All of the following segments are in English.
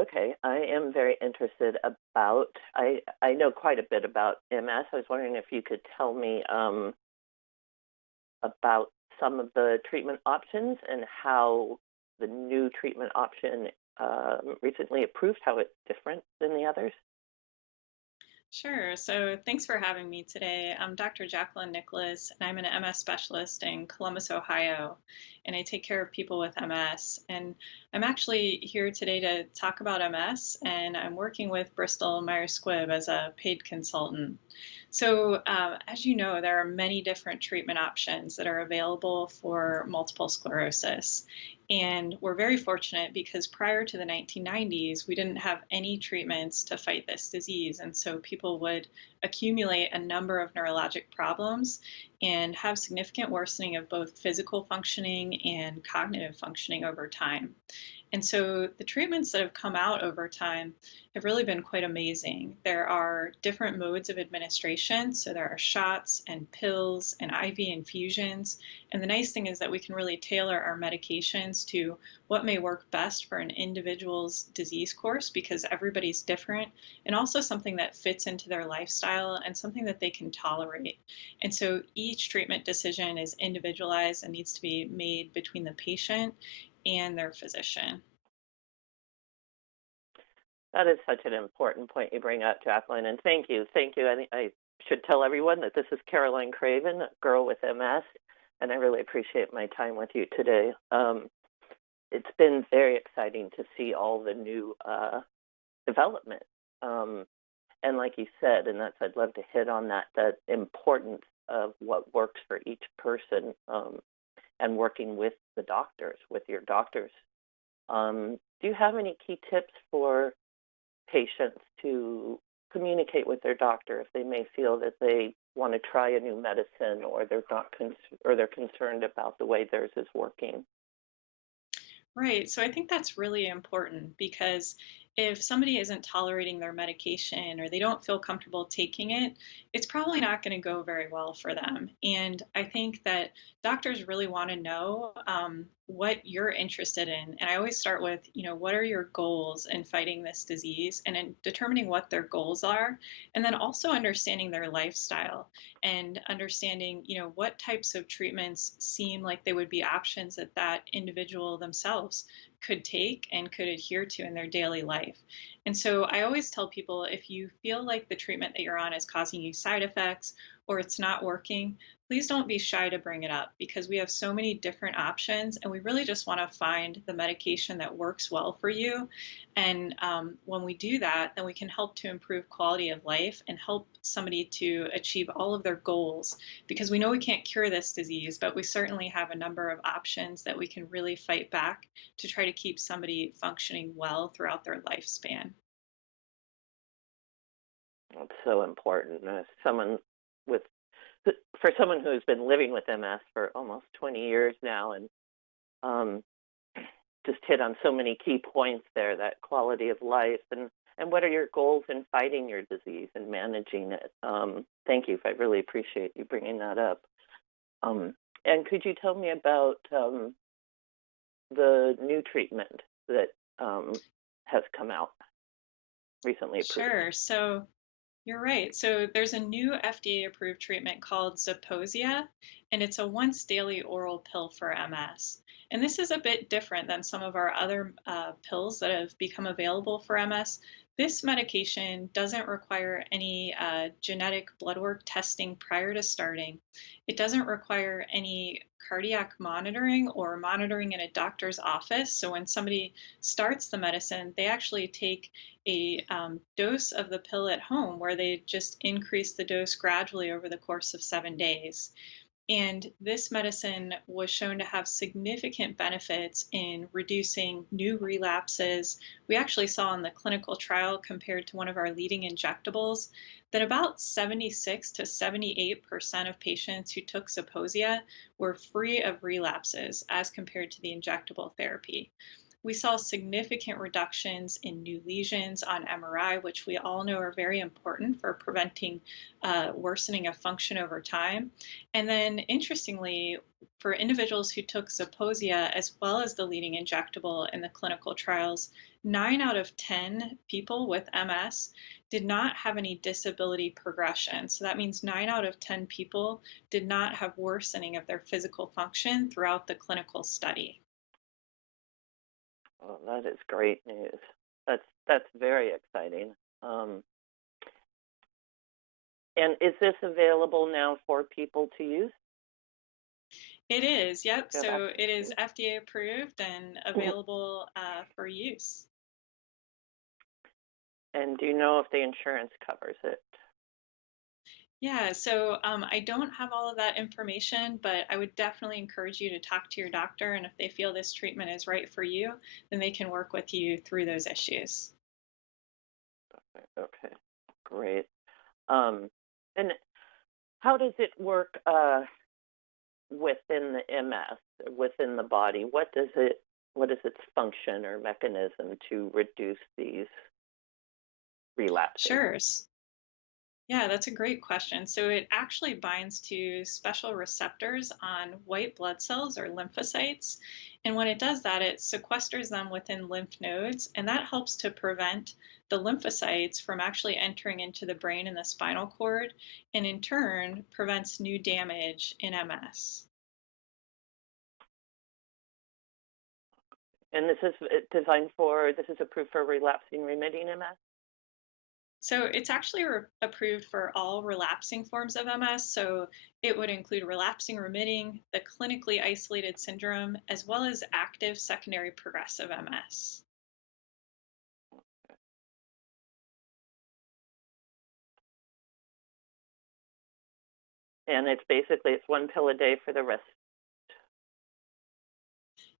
Okay, I am very interested about. I know quite a bit about MS. I was wondering if you could tell me about some of the treatment options and how the new treatment option recently approved, how it's different than the others. Sure. So thanks for having me today. I'm Dr. Jacqueline Nicholas, and I'm an MS specialist in Columbus, Ohio, and I take care of people with MS. And I'm actually here today to talk about MS, and I'm working with Bristol Meyer Squib as a paid consultant. So, as you know, there are many different treatment options that are available for multiple sclerosis. And we're very fortunate because prior to the 1990s, we didn't have any treatments to fight this disease. And so people would accumulate a number of neurologic problems and have significant worsening of both physical functioning and cognitive functioning over time. And so the treatments that have come out over time have really been quite amazing. There are different modes of administration. So there are shots and pills and IV infusions. And the nice thing is that we can really tailor our medications to what may work best for an individual's disease course because everybody's different, and also something that fits into their lifestyle and something that they can tolerate. And so each treatment decision is individualized and needs to be made between the patient and their physician. That is such an important point you bring up, Jacqueline, and thank you. Thank you. I should tell everyone that this is Caroline Craven, a girl with MS, and I really appreciate my time with you today. It's been very exciting to see all the new development. And like you said, and that's I'd love to hit on that importance of what works for each person, and working with the doctors, with your doctors. Do you have any key tips for patients to communicate with their doctor if they may feel that they want to try a new medicine, or they're concerned about the way theirs is working? Right. So I think that's really important because if somebody isn't tolerating their medication or they don't feel comfortable taking it, it's probably not going to go very well for them. And I think that doctors really want to know what you're interested in. And I always start with, what are your goals in fighting this disease and in determining what their goals are, and then also understanding their lifestyle and understanding, what types of treatments seem like they would be options that that individual themselves could take and could adhere to in their daily life. And so I always tell people if you feel like the treatment that you're on is causing you side effects or it's not working, please don't be shy to bring it up because we have so many different options and we really just want to find the medication that works well for you. And when we do that, then we can help to improve quality of life and help somebody to achieve all of their goals because we know we can't cure this disease, but we certainly have a number of options that we can really fight back to try to keep somebody functioning well throughout their lifespan. It's so important. Someone with for someone who's been living with MS for almost 20 years now, and um, just hit on so many key points there, that quality of life, and what are your goals in fighting your disease and managing it. Thank you. I really appreciate you bringing that up. Um, and could you tell me about the new treatment that has come out, recently approved? Sure. So you're right. So there's a new FDA approved treatment called ZEPOSIA, and it's a once daily oral pill for MS. And this is a bit different than some of our other pills that have become available for MS. This medication doesn't require any genetic blood work testing prior to starting. It doesn't require any cardiac monitoring or monitoring in a doctor's office. So when somebody starts the medicine, they actually take a dose of the pill at home where they just increase the dose gradually over the course of 7 days. And this medicine was shown to have significant benefits in reducing new relapses. We actually saw in the clinical trial, compared to one of our leading injectables, that about 76 to 78% of patients who took Zeposia were free of relapses as compared to the injectable therapy. we saw significant reductions in new lesions on MRI, which we all know are very important for preventing worsening of function over time. And then, interestingly, for individuals who took ZEPOSIA as well as the leading injectable in the clinical trials, 9 out of 10 people with MS did not have any disability progression. So that means 9 out of 10 people did not have worsening of their physical function throughout the clinical study. Oh, that is great news. That's very exciting. And is this available now for people to use? It is, yep. Do you have So access it is to? FDA approved and available for use. And do you know if the insurance covers it? Yeah, so I don't have all of that information, but I would definitely encourage you to talk to your doctor. And if they feel this treatment is right for you, then they can work with you through those issues. Okay, great. Um, and how does it work within the MS, within the body? What is its function or mechanism to reduce these relapses? Sure. Yeah, that's a great question. So it actually binds to special receptors on white blood cells or lymphocytes. And when it does that, it sequesters them within lymph nodes, and that helps to prevent the lymphocytes from actually entering into the brain and the spinal cord, and in turn prevents new damage in MS. And this is this is approved for relapsing remitting MS? So it's actually approved for all relapsing forms of MS. So it would include relapsing remitting, the clinically isolated syndrome, as well as active secondary progressive MS. And it's one pill a day for the rest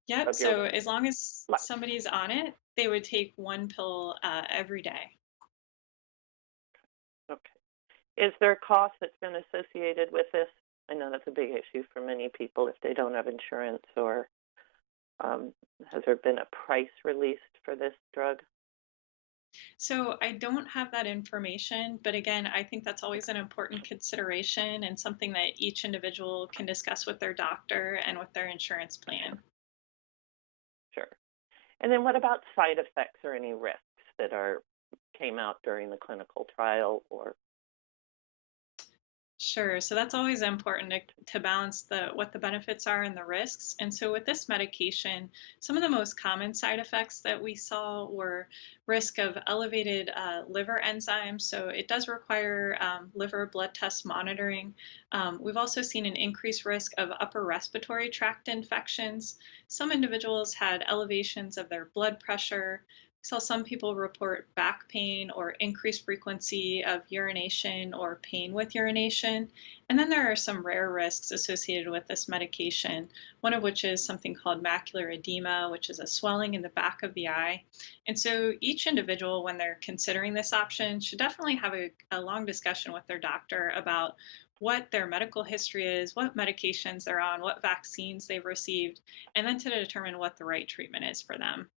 Yep. of your So as long as life. somebody's on it, they would take one pill every day. Okay. Is there a cost that's been associated with this? I know that's a big issue for many people if they don't have insurance, or has there been a price released for this drug? So I don't have that information, but again, I think that's always an important consideration and something that each individual can discuss with their doctor and with their insurance plan. Sure. And then what about side effects or any risks that came out during the clinical trial or Sure. So that's always important to balance what the benefits are and the risks. And so with this medication, some of the most common side effects that we saw were risk of elevated liver enzymes. So it does require liver blood test monitoring. We've also seen an increased risk of upper respiratory tract infections. Some individuals had elevations of their blood pressure. We saw some people report back pain or increased frequency of urination or pain with urination. And then there are some rare risks associated with this medication, one of which is something called macular edema, which is a swelling in the back of the eye. And so each individual, when they're considering this option, should definitely have a long discussion with their doctor about what their medical history is, what medications they're on, what vaccines they've received, and then to determine what the right treatment is for them.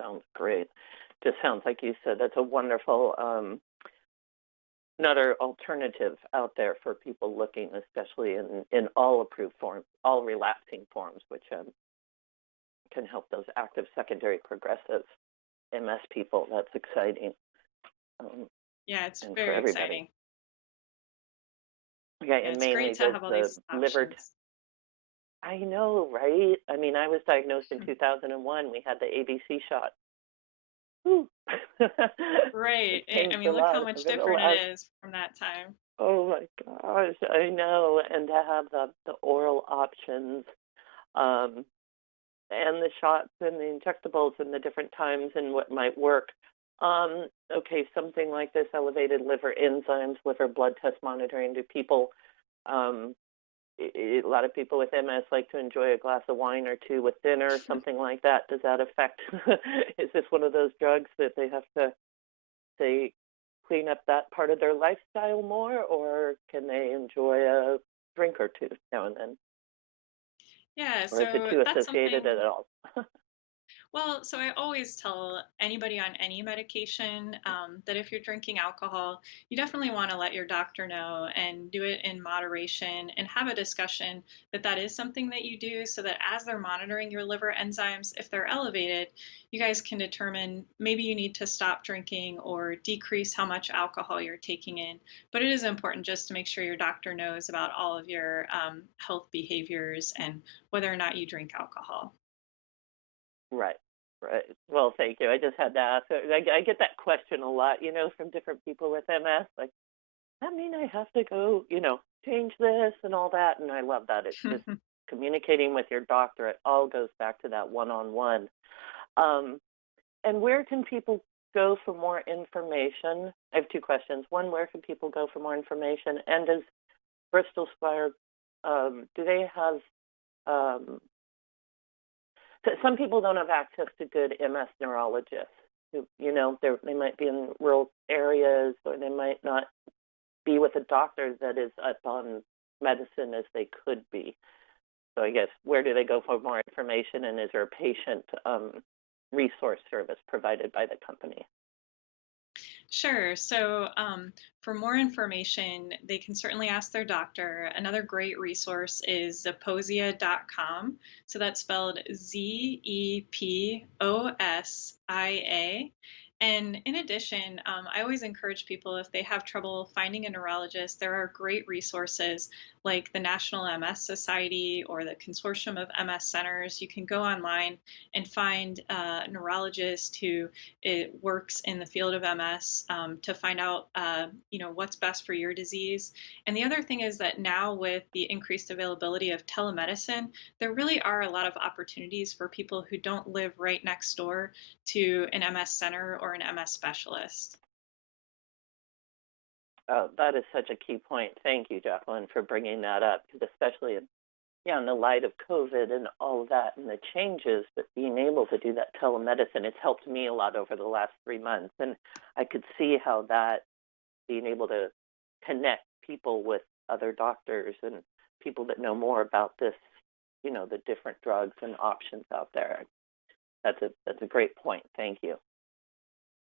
sounds great? Just sounds like you said that's a wonderful another alternative out there for people looking, especially in all approved forms, all relapsing forms, which can help those active secondary progressive MS people. That's exciting. Yeah, it's And for very everybody. exciting. Okay, Yeah, and it's mainly great to does have all the these liver. options. I know, right? I mean, I was diagnosed in 2001. We had the ABC shot. Whew. Right. It changed I a mean, look how lot. much I've been different alive. it is from that time. Oh my gosh, I know. And to have the oral options, um, and the shots and the injectables and the different times and what might work. Okay, something like this, elevated liver enzymes, liver blood test monitoring. Do people, um, a lot of people with MS like to enjoy a glass of wine or two with dinner, something like that. Does that affect? Is this one of those drugs that they have to say clean up that part of their lifestyle more, or can they enjoy a drink or two now and then? Yeah, or is it so too that's associated at something. all? Well, so I always tell anybody on any medication that if you're drinking alcohol, you definitely want to let your doctor know and do it in moderation and have a discussion that that is something that you do so that as they're monitoring your liver enzymes, if they're elevated, you guys can determine maybe you need to stop drinking or decrease how much alcohol you're taking in. But it is important just to make sure your doctor knows about all of your health behaviors and whether or not you drink alcohol. Right. Right. Well, thank you. I just had to ask. I get that question a lot, from different people with MS. Like, that mean I have to go, change this and all that? And I love that. It's just communicating with your doctor. It all goes back to that one-on-one. Um, and where can people go for more information? I have two questions. One, where can people go for more information? And does Bristol Spire, do they have um, some people don't have access to good MS neurologists. They might be in rural areas, or they might not be with a doctor that is up on medicine as they could be. So I guess where do they go for more information, and is there a patient resource service provided by the company? Sure. So, for more information, they can certainly ask their doctor. Another great resource is zeposia.com. So that's spelled Zeposia. And in addition, I always encourage people if they have trouble finding a neurologist, there are great resources like the National MS Society or the Consortium of MS Centers. You can go online and find a neurologist who it works in the field of MS to find out, what's best for your disease. And the other thing is that now with the increased availability of telemedicine, there really are a lot of opportunities for people who don't live right next door to an MS center or an MS specialist. That is such a key point. Thank you, Jacqueline, for bringing that up, because especially in the light of COVID and all of that and the changes, but being able to do that telemedicine, it's helped me a lot over the last 3 months. And I could see how that being able to connect people with other doctors and people that know more about this, the different drugs and options out there. That's a great point. Thank you.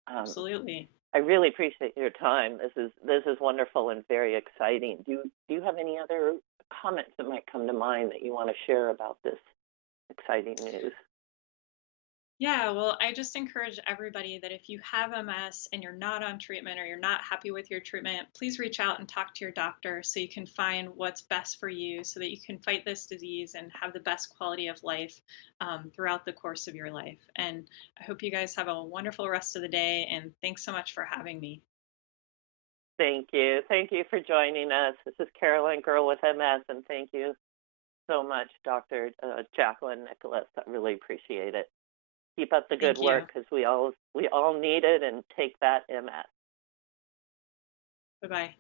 Um, Absolutely. I really appreciate your time. This is wonderful and very exciting. Do you have any other comments that might come to mind that you want to share about this exciting news? Yeah, well, I just encourage everybody that if you have MS and you're not on treatment or you're not happy with your treatment, please reach out and talk to your doctor so you can find what's best for you so that you can fight this disease and have the best quality of life throughout the course of your life. And I hope you guys have a wonderful rest of the day. And thanks so much for having me. Thank you. Thank you for joining us. This is Caroline, Girl with MS, and thank you so much, Dr. Jacqueline Nicholas. I really appreciate it. Keep up the good Thank you. work, because we all need it, and take that MS. Bye bye.